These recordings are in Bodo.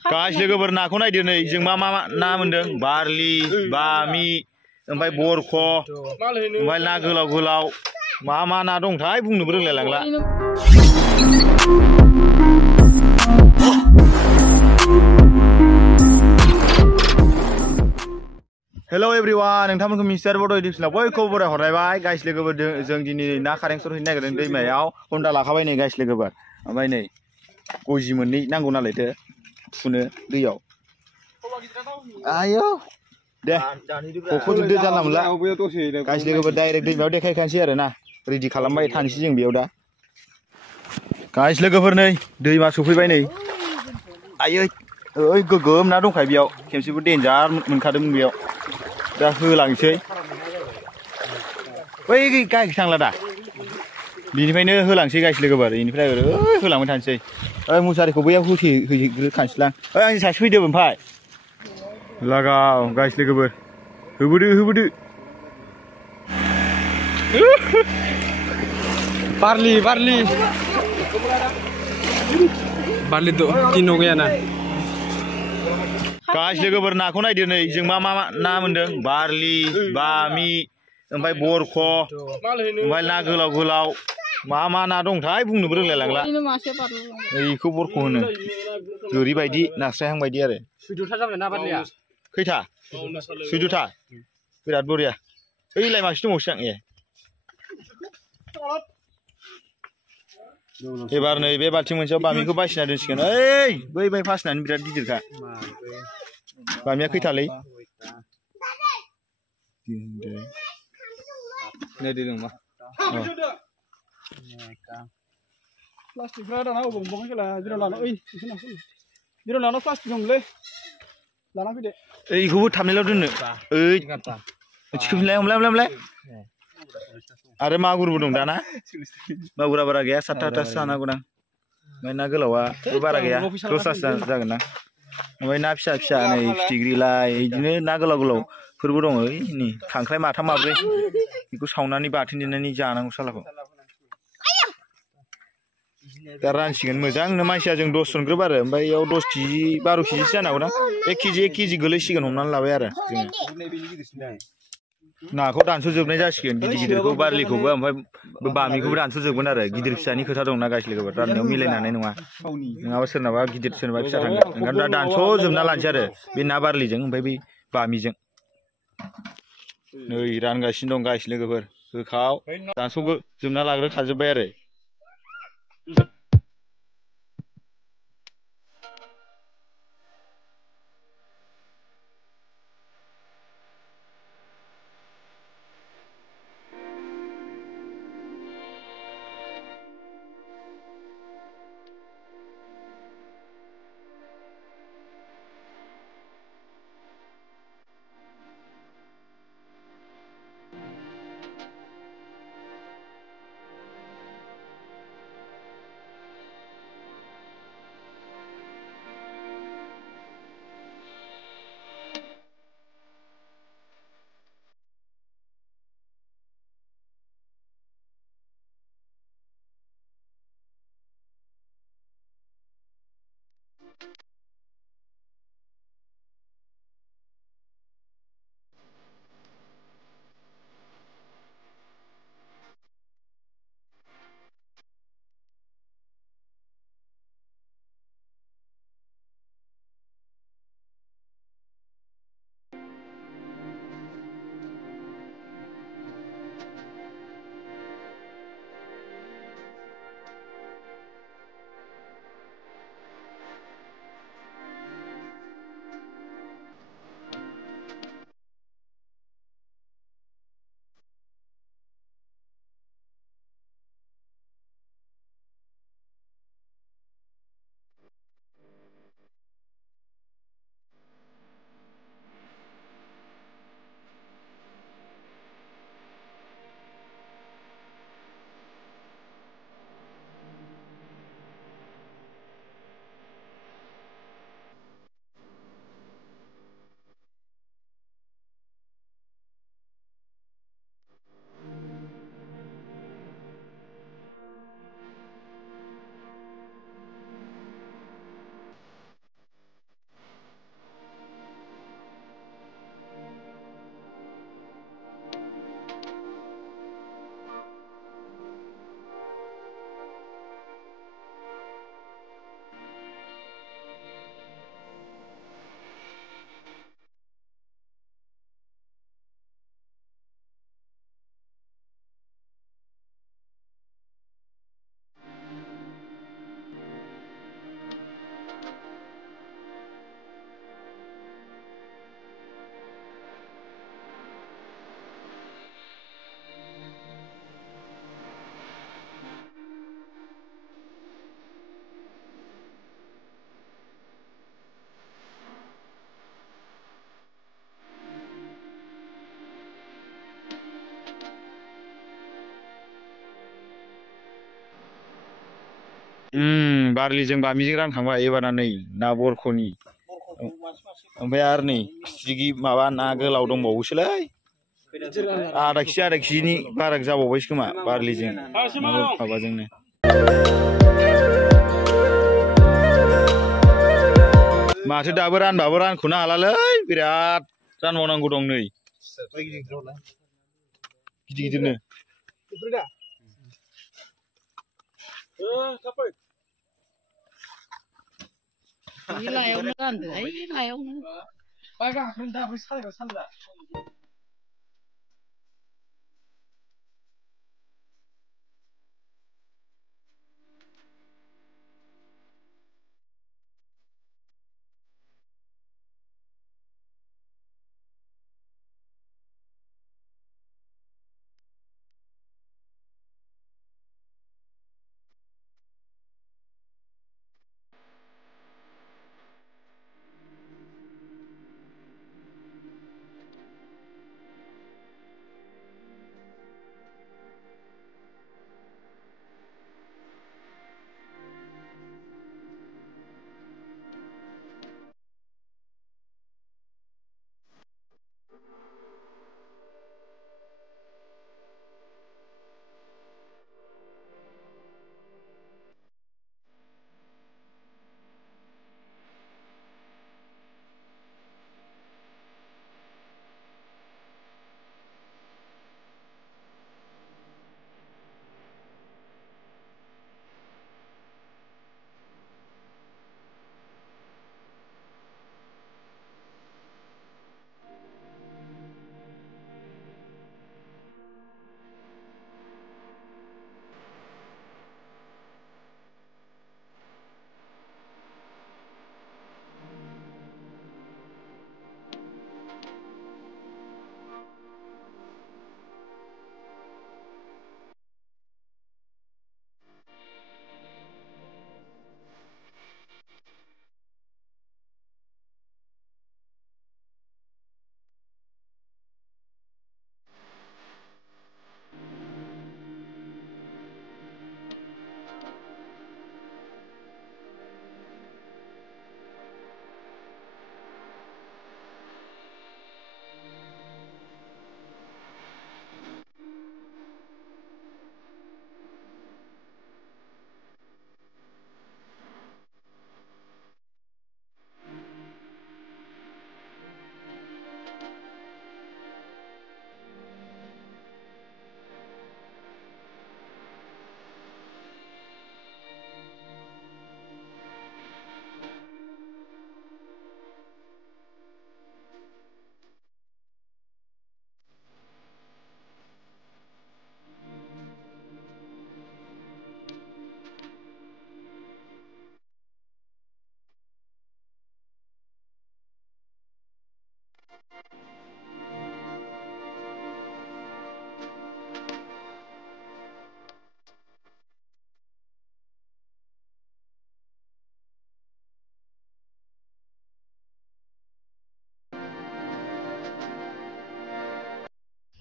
गाइस लोगोफोर नाखौ नायदो नै जों मा मा ना मोनदों बारलि बामि ओमफ्राय बरख ओमफ्राय ना गोलाव गोलाव मा मा ना दंथाय बुंनोबो रोंलाय लांला हेलो एवरीवन नोंथांमोनखौ मिस्टार बड' इडिशनाव बयखौबो बराय हरलायबाय गाइस लोगोफोर जों दिनै ना कारेन्सर हैनो नागिरदों दैमायाव हन्दा लाखाबाय नै गाइस लोगोफोर ओमफ्राय नै गजि मोननै नांगौ नालायथो फुनो दैयाव आयौ दे खख'जोबदो जानला मोनला गाइस लोगोफोर डाइरेक्ट दैमायाव देखायखानोसै आरो ना रेडि खालामबाय थानोसै जों बेयाव दा गाइस लोगोफोर नै दैमा सफैबाय नै आयै ओइ गोगोम ना दंखायो बेयाव खेबसेबो डेन्जार मोनखादोंमोन बेयाव दा होलांसै बै गाइस थांला दा बिनिफ्रायनो होलांसै गाइस लोगोफोर बेनिफ्राय ओरै होलांबाय थानोसै ओइ मुसारिखौ बैयाव होग्रोखानोसैलां ओइ आंनि सासे फैदो ओमफ्राय लागाव गाइस लोगोफोर होबोदो होबोदो बारलि बारलि बारलि तीन हो गया ना गाइस लोगोफोर नाखौ नायदो नै जों मा मा ना मोनदों बारलि बामि ओमफ्राय बरख ओमफ्राय ना गोलाव गोलाव मा मा ना दंथाय बुंनोबो रोंलाय लांला बेखौ बरख होनो गोरि बायदि नास्रायहां बायदि आरो खैथा 14था बिराद बरिया ओइलाय मासे दंबावोसो ए एबार नै बे बाल्थिं मोनसेयाव बामिखौ बासिना दोनसिगोन ओइ बै बै फासनानै बिराद गिदिरखा बामिया खैथालै नायदो नों मा प्लास्टिकफ्रा दाना अबाव खेला जेराव लाना ओइ जेराव लाना प्लास्टिक दंलै लाना फैदो ओइखौबो थाबनायल' दोननो ओइ थिखोफिनलाय हमलाय आरो मागुरबो दं दाना मागुरा बारा गैया 7-8थासो जानांगौदां ओमफ्राय ना गोलावा बारा गैया 10थासो जागोन ना ओमफ्राय ना फिसा फिसा नै फिथिख्रिलाय बिदिनो ना गोलाव गोलावफोरबो दं ओइ नै खांख्राइ माथाम माब्रै बेखौ सावनानै बाथोन देनानै जानांगौ सालाखौ दा रानसिगोन मोजांनो मानसिया जों 10 जन ग्रोब आरो ओमफ्राय बेयाव 10 केजि 12 केजिसो जानांगौदां 1 केजि गोलैसिगोन हमनानै लाबाय आरो जोङो नाखौ दानस'जोबनाय जासिगोन गिदिर गिदिरखौ बारलिखौबो ओमफ्राय बामिखौबो दानस'जोबगोन आरो गिदिर फिसानि खोथा दंना गाइस लोगोफोर राननायाव मिलायनो हानाय नङा नङाबा सोरनाबा गिदिर सोरनाबा फिसा थांगोन ओंखायनो दा दानस'जोबना लानोसै आरो बे ना बारलिजों ओमफ्राय बै बामिजों नै रानगासिनो दं गाइस लोगोफोर होखाव दानस'जोबना लाग्रोखाजोब्बाय आरो बारलिजों बामिजों रानखांबाय एबारना नै ना बरख'नि ओमफ्राय आरो नै फिथिख्रि माबा ना गोलाव दंबावोसोलै आधा केजिनि बारा जाबावबायसो खोमा बारलिजों माबाजोंनो माथो दाबो रानबाबो रानख'नो हालालै बिराद रानबावनांगौ दं नै गिदिर गिदिरनो लायावनो रानदो लायावनो बाय गाखोनो दाबो सालायग्रा सानला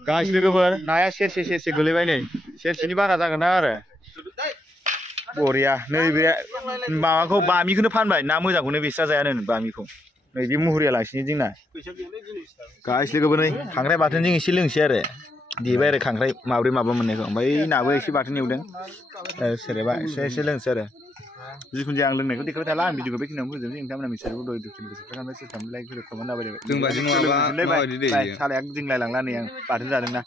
गाइस लोगोफोर नाया सेरसे गोलैबाय नै सेरसेनि बारा जागोन ना आरो बरिया नैबे माबाखौ बामिखौनो फानबाय ना मोजांखौनो बिस्रा जायानो बामिखौ नैबे मुहुरिया लांसिनो जोंना गाइस लोगोफोर नै खांख्राइ बाथोनजों एसे लोंसै आरो देबाय आरो खांख्राइ माब्रै माबा मोननायखौ ओमफ्राय नाबो एसे बाथोन एवदों सेरेबा एसे लोंसै आरो जिखुनु जाया आं लोंनायखौ देखायबाय थाला आं भिडिअखौ बेखिनियावनो फोजोबनोसै नोंथांमोना मिथिगौ दहाय डिसक्रिपसनखौ साबसक्राइब खालामनानै लाइक भिडिअ खालामनानै दाबायबाय जों बायदि नङाबा सालाया गिदिंलाय लांला नै आं बाथोन जादोंना